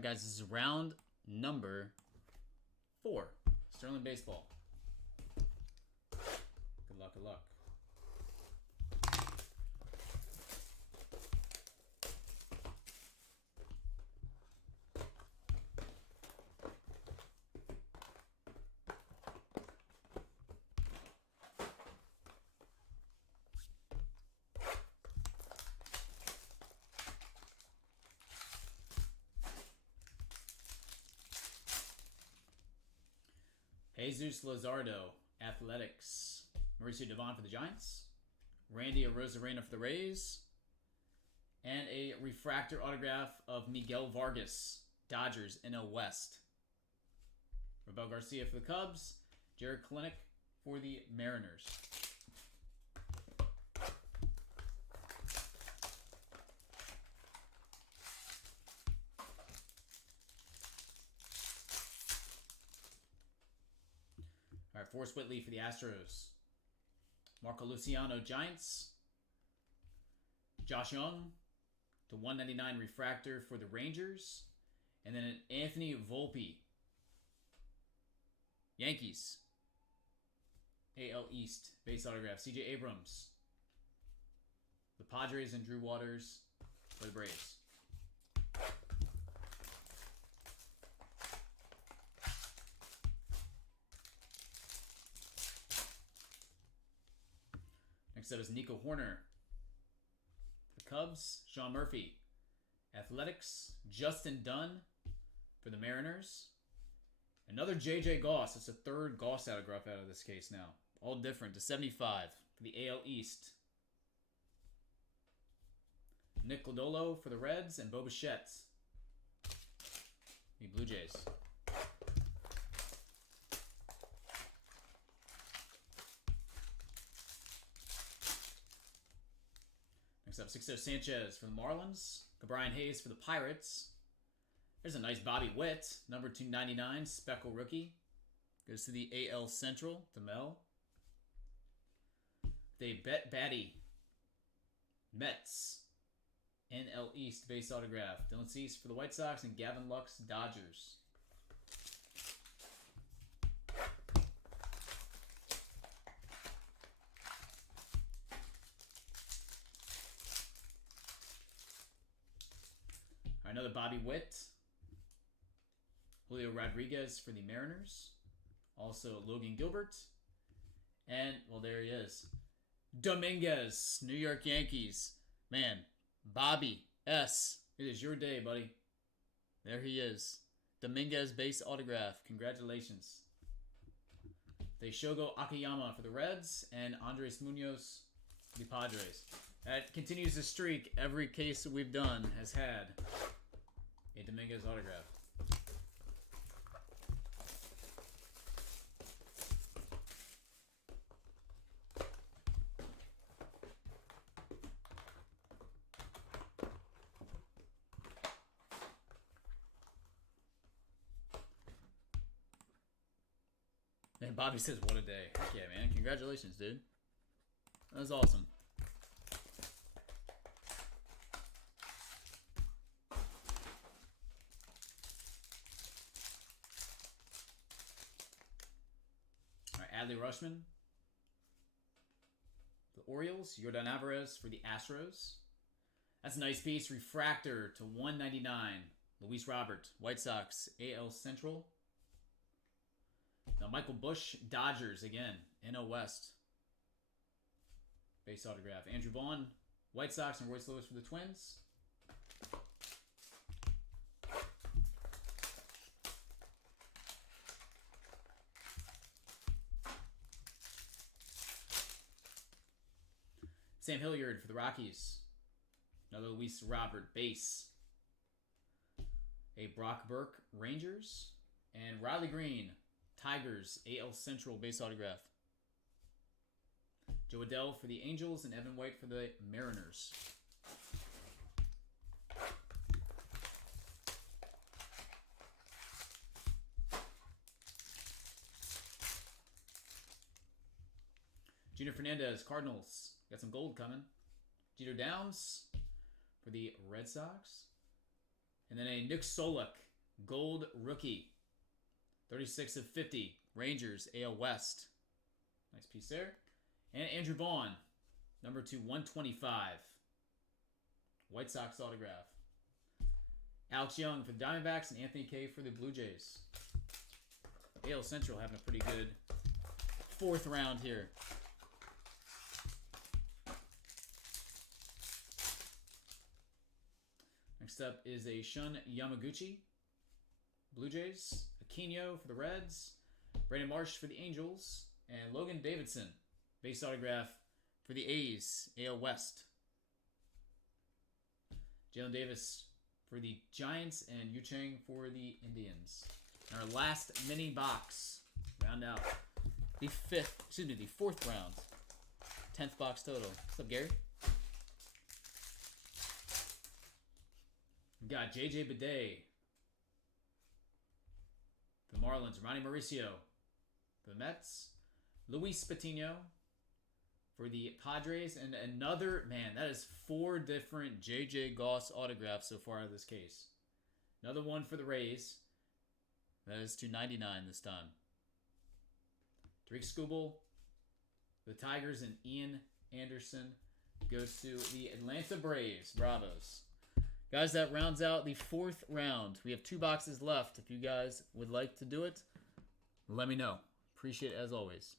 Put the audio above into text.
Guys, this is round number 4. Sterling Baseball. Good luck, good luck. Jesus Luzardo, Athletics. Mauricio Devon for the Giants. Randy Arozarena for the Rays. And a refractor autograph of Miguel Vargas, Dodgers, NL West. Robel Garcia for the Cubs. Jared Kelenic for the Mariners. All right, Forrest Whitley for the Astros. Marco Luciano, Giants. Josh Young to 199 refractor for the Rangers. And then an Anthony Volpe, Yankees. AL East, base autograph. CJ Abrams, the Padres, and Drew Waters for the Braves. Next up is Nico Horner for the Cubs. Sean Murphy, Athletics. Justin Dunn for the Mariners. Another J.J. Goss. It's a third Goss autograph out of this case now. All different to 75 for the AL East. Nick Lodolo for the Reds and Bo Bichette, the Blue Jays. Next up, Sixto Sanchez for the Marlins. Brian Hayes for the Pirates. There's a nice Bobby Witt, number 299, Speckle rookie. Goes to the AL Central, to Mel. They Bet Batty, Mets, NL East base autograph. Dylan Cease for the White Sox and Gavin Lux, Dodgers. Another Bobby Witt. Julio Rodriguez for the Mariners. Also Logan Gilbert. And, well, there he is. Dominguez, New York Yankees. Man, Bobby S. It is your day, buddy. There he is. Dominguez base autograph. Congratulations. Shogo Akiyama for the Reds and Andres Munoz for the Padres. That continues the streak. Every case that we've done has had a Dominguez autograph. And Bobby says, what a day. Heck yeah, man. Congratulations, dude. That was awesome. All right, Adley Rutschman, the Orioles. Yordan Alvarez for the Astros. That's a nice piece. Refractor to 199. Luis Robert, White Sox, AL Central. Now Michael Busch, Dodgers again, NL West. Base autograph. Andrew Vaughn, White Sox, and Royce Lewis for the Twins. Sam Hilliard for the Rockies. Another Luis Robert base. A Brock Burke, Rangers. And Riley Green, Tigers, AL Central base autograph. Joe Adell for the Angels and Evan White for the Mariners. Junior Fernandez, Cardinals. Got some gold coming. Jeter Downs for the Red Sox. And then a Nick Solak, Gold rookie. 36 of 50. Rangers, AL West. Nice piece there. And Andrew Vaughn, number 2/125. White Sox autograph. Alex Young for the Diamondbacks and Anthony Kay for the Blue Jays. AL Central having a pretty good 4th round here. Next up is a Shun Yamaguchi, Blue Jays. Aquino for the Reds. Brandon Marsh for the Angels. And Logan Davidson, base autograph for the A's, AL West. Jalen Davis for the Giants and Yu Chang for the Indians. And our last mini box, round out the 4th round. 10th box total. What's up, Gary? We got JJ Bidet for the Marlins. Ronnie Mauricio for the Mets. Luis Patino for the Padres. And another, man, that is 4 different JJ Goss autographs so far out of this case. Another one for the Rays. That is $2.99 this time. Tariq Skubal, the Tigers, and Ian Anderson goes to the Atlanta Braves. Bravos. Guys, that rounds out the 4th round. We have 2 boxes left. If you guys would like to do it, let me know. Appreciate it as always.